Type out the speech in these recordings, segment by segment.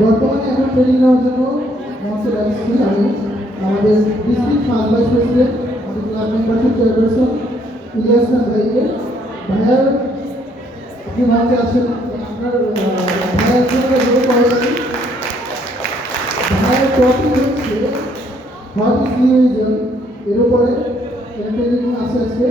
বর্তমানে এখন ট্রেনিং নেওয়ার জন্য মঞ্চে ব্যবস্থা আমি আমাদের ডিস্ট্রিক্ট ফার্স্ট ভাইস প্রেসিডেন্ট আমাদের ক্লাব মেম্বারশিপ চেয়ারপারসন ইলিয়াস খান ভাইকে ভাইয়ার আপনি মঞ্চে আসেন আপনার ভাইয়ার জন্য ভাইয়ার টপিক হচ্ছে হোয়াট ইজ লিউইজম এর উপরে ট্রেনিং আছে আজকে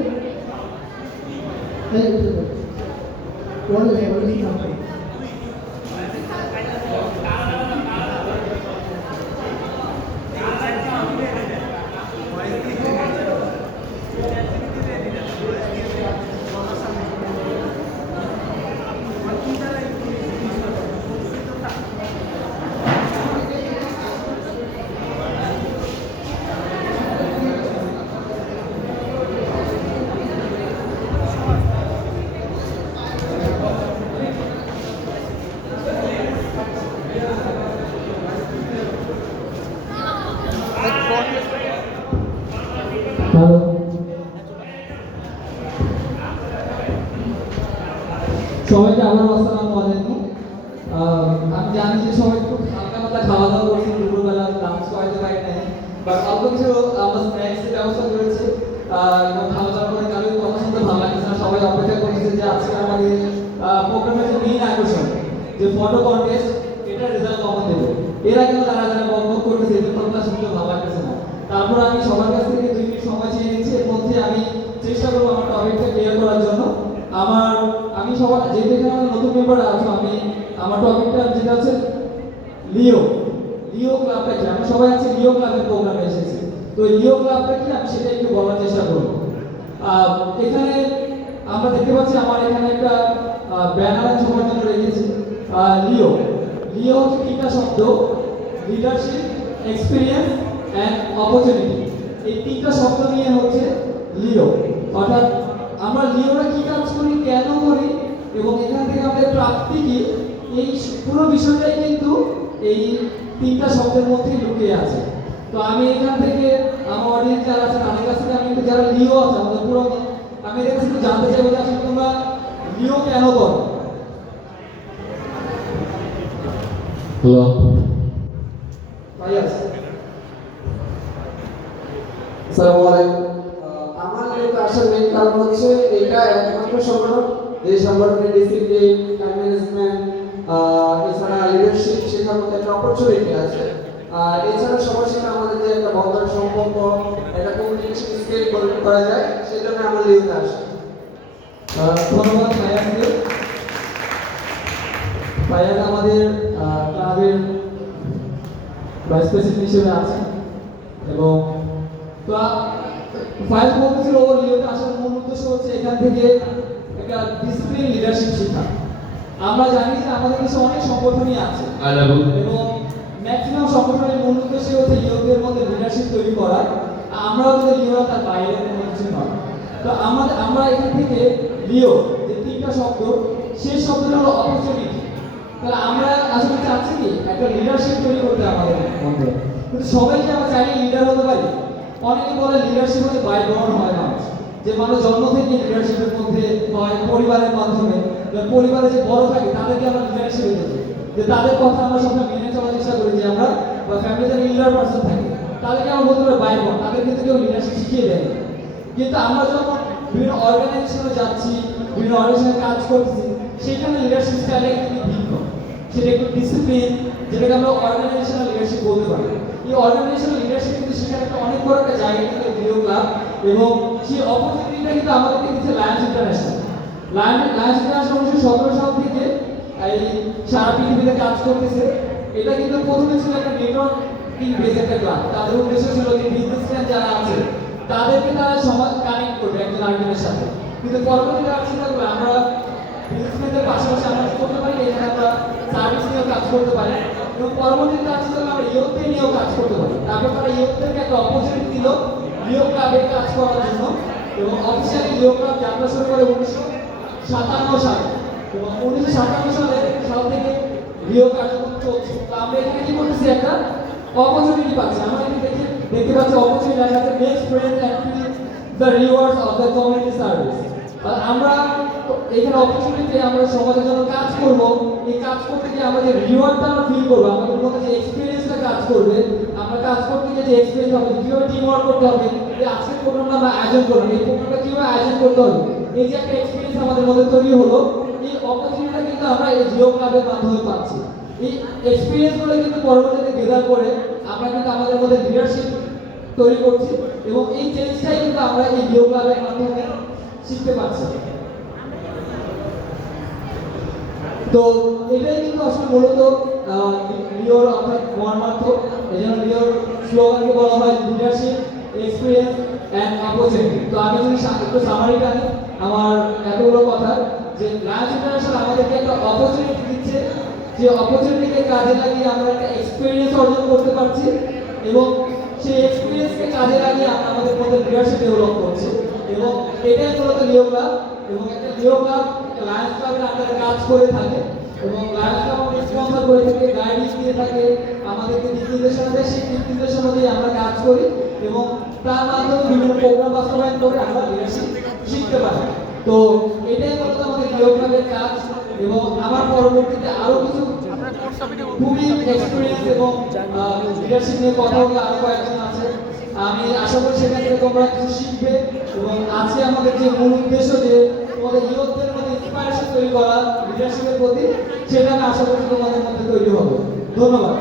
সবাইকে আবার আসসালামু আলাইকুম। আমি জানি যে সবাই খুব হালকা পাতলা খাওয়া দাওয়া করছে, দুপুরবেলা লাঞ্চ করাইতে পারি নাই, বাট অল্প কিছু আমরা স্ন্যাক্সের ব্যবস্থা করেছি এবং খাওয়া দাওয়া করে কারোর কথা শুনতে ভালো লাগছে না। সবাই অপেক্ষা করতেছে যে আজকে আমাদের প্রোগ্রামের যে মেইন আকর্ষণ যে ফটো কন্টেস্ট, এটার রেজাল্ট কখন দেবে। এরা কিন্তু তারা বকবক করতেছে, এদের কথা শুনতে ভালো লাগতেছে না। তারপর আমি সবার কাছ থেকে 2 মিনিট সময় চেয়ে নিচ্ছি, এর মধ্যে আমি চেষ্টা করবো আমার টপিকটা ক্লিয়ার করার জন্য। আমি সবার যেহেতু এখানে আমাদের নতুন মেম্বার আছো, আমি আমার টপিকটা যেটা হচ্ছে লিও ক্লাবটা কি। আমরা সবাই আছি লিও ক্লাবের প্রোগ্রামে এসেছি, তো লিও ক্লাবটা কি আমি সেটা একটু বলার চেষ্টা করবো। এখানে আমরা দেখতে পাচ্ছি আমার এখানে একটা ব্যানার সবার জন্য রেখেছি। লিও হচ্ছে 3টা শব্দ: লিডারশিপ, এক্সপিরিয়েন্স অ্যান্ড অপরচুনিটি। এই 3টা শব্দ নিয়ে হচ্ছে লিও। অর্থাৎ আমরা লিওরা কি কাজ করি, কেন করি এবং এখান থেকে আমাদের প্রাপ্তি কি, এই পুরো বিষয়টাই কিন্তু এই 3টা শব্দের মধ্যেই লুকিয়ে আছে। তো আমি এখান থেকে আমার অডিয়েন্স যারা আছে তাদের কাছ থেকে আমি যারা লিও আছে আমাদের পুরো, আমি এদের কাছে একটু জানতে চাইবো যে আসলে তোমরা লিও কেন করো। হ্যালো ভাই আছে। আসসালামু আলাইকুম। আমার লিওতে আসার মেইন কারণ হচ্ছে এটা একমাত্র সংগঠন যে সংগঠনের ডিসিপ্লিন, টাইম ম্যানেজমেন্ট, এছাড়া লিডারশিপ শেখার মতো একটা অপরচুনিটি আছে। আর এছাড়া সবার সাথে আমাদের যে একটা বন্ধন সম্পর্ক, একটা কমিউনিকেশন স্কিল করা যায়, সেজন্য আমার লিওতে আসে। ধন্যবাদ ভাইয়াকে। ভাইয়া আমাদের ক্লাবের ভাইস প্রেসিডেন্ট হিসেবে আছেন এবং তো ফাইল বলছিল ওর লিওতে আসার মূল উদ্দেশ্য হচ্ছে এখান থেকে একটা ডিসিপ্লিন লিডারশিপ শেখা। আমরা জানি যে আমাদের কাছে অনেক সংগঠনই আছে এবং ম্যাক্সিমাম সংগঠনের মূল উদ্দেশ্য হচ্ছে লিওদের মধ্যে লিডারশিপ তৈরি করা। আমরাও যদি লিওরা তার বাইরে কোনো কিছু নয়। তো আমরা এখান থেকে লিও যে 3টা শব্দ, সেই শব্দটা হলো অপরচুনিটি। তাহলে আমরা আসলে চাচ্ছি কি একটা লিডারশিপ তৈরি করতে আমাদের মধ্যে, কিন্তু সবাইকে আমরা চাইলে লিডার হতে পারি। অনেকে বলে লিডারশিপ হচ্ছে বাই বর্ন হয় মানুষ, যে মানুষ জন্ম থেকে লিডারশিপের মধ্যে হয় পরিবারের মাধ্যমে। পরিবারে যে বড় থাকে তাদেরকে আমরা লিডার হিসেবে দেখি, যে তাদের কথা আমরা সবসময় মেনে চলার চেষ্টা করি। যে আমরা বা ফ্যামিলিতে লিডার পার্সন থাকি, তাদেরকে আমরা বলতে পারি বাই বর্ন, তাদের কিন্তু কেউ লিডারশিপ শিখিয়ে দেয়। কিন্তু আমরা যখন বিভিন্ন অর্গানাইজেশনে যাচ্ছি, বিভিন্ন অর্গানাইজেশনে কাজ করছি, সেখানে লিডারশিপ স্টাইলে কিন্তু ভিন্ন। সেটা একটু ডিসিপ্লিন, যেটাকে আমরা অর্গানাইজেশনাল লিডারশিপ বলতে পারি। এই অর্গানাইজেশনাল লিডারশিপ কিন্তু সেখানে একটা অনেক বড় একটা জায়গা কিন্তু লিও ক্লাব, এবং সেই অপরচুনিটিটা কিন্তু আমাদেরকে দিচ্ছে লায়ন্স ইন্টারন্যাশনাল। লায়ন্স ইন্টারন্যাশনাল 1917 সাল থেকে এই সারা পৃথিবীতে কাজ করতেছে। এটা কিন্তু প্রথমে ছিল একটা নেটওয়ার্কিং বেস একটা ক্লাব। তাদের উদ্দেশ্য ছিল যে বিজনেসম্যান যারা আছে তাদেরকে তারা সমাজ কানেক্ট করবে একজন আরেকজনের সাথে। কিন্তু পরবর্তীতে আমরা চিন্তা করলাম আমরা বিজনেসম্যানদের পাশাপাশি আমরা কি করতে পারি, এখানে আমরা সার্ভিস নিয়েও কাজ করতে পারি এবং পরবর্তীতে কাজ করতে আমরা ইউথদের নিয়েও কাজ করতে পারি। তারপর তারা ইউথদেরকে একটা অপরচুনিটি দিল লিও ক্লাবে কাজ করার জন্য, এবং অফিসিয়ালি লিও ক্লাব যাত্রা শুরু করে 1957 সালে, এবং 1957 সাল থেকে লিও কার্যক্রম চলছে। তো আমরা এখানে কি করতেছি, একটা অপরচুনিটি পাচ্ছি। আমরা এখানে দেখতে পাচ্ছি অপরচুনিটি লেখা আছে next friends active the rewards of the community service. আমরা এখানে অপরচুনিটিতে আমরা সমাজের জন্য কাজ করব, এই কাজ করতে গিয়ে আমরা যে রিওয়ার্ডটা আমরা ফিল করবো, আমাদের মধ্যে যে এক্সপিরিয়েন্সটা কাজ করবে, আমরা কাজ করতে গিয়ে যে এক্সপিরিয়েন্স হবে, কীভাবে টিম ওয়ার্ক করতে হবে, যে আজকের প্রোগ্রামটা আমরা আয়োজন করলাম, এই প্রোগ্রামটা কীভাবে আয়োজন করতে হবে, এই যে একটা এক্সপিরিয়েন্স আমাদের মধ্যে তৈরি হলো, এই অপরচুনিটিটা কিন্তু আমরা এই জিও ক্লাবের মাধ্যমে পাচ্ছি। এই এক্সপিরিয়েন্সগুলো কিন্তু পরবর্তীতে গেদার করে আমরা কিন্তু আমাদের মধ্যে লিডারশিপ তৈরি করছি এবং এই চেঞ্জটাই কিন্তু আমরা এই জিও ক্লাবের মাধ্যমে শিখতে পারছি। তো এটাই কিন্তু আসলে মূলত লিওর অর্থাৎ মর্মার্থ। এই জন্য লিওর স্লোগানকে বলা হয় লিডারশিপ, এক্সপিরিয়েন্স অ্যান্ড অপরচুনিটি। তো আমি যদি একটু সামারিটা নিই আমার এতগুলো কথা, যে লায়ন্স ইন্টারন্যাশনাল আমাদেরকে একটা অপরচুনিটি দিচ্ছে, যে অপরচুনিটিকে কাজে লাগিয়ে আমরা একটা এক্সপিরিয়েন্স অর্জন করতে পারছি এবং সেই এক্সপিরিয়েন্সকে কাজে লাগিয়ে আমরা আমাদের মধ্যে লিডারশিপ ডেভেলপ করছি এবং এটাই মূলত লিও ক্লাব। এবং একটা লিও ক্লাব লায়ন্স ক্লাবের আন্ডারে কাজ করে থাকে এবং লায়ন্স ক্লাব আমাদের স্পন্সর করে থাকে, গাইডলাইন দিয়ে থাকে, আমাদেরকে দিক নির্দেশনা দেয়, সেই দিক নির্দেশনা দিয়ে আমরা কাজ করি এবং তার মাধ্যমে বিভিন্ন প্রোগ্রাম বাস্তবায়ন করে আমরা লিডারশিপ শিখতে পারি। তো এটাই মূলত আমাদের লিও ক্লাবের কাজ এবং আমার পরবর্তীতে আরো কিছু খুবই এক্সপিরিয়েন্স এবং লিডারশিপ নিয়ে কথা বলে আরো কয়েকজন আছে, আমি আশা করি সেখান থেকে তোমরা কিছু শিখবে এবং আজকে আমাদের যে মূল উদ্দেশ্য যে তোমাদের ইউথদের মধ্যে ইন্সপায়ারেশন তৈরি করা লিডারশিপের প্রতি, সেটা আমি আশা করি তোমাদের মধ্যে তৈরি হবে। ধন্যবাদ।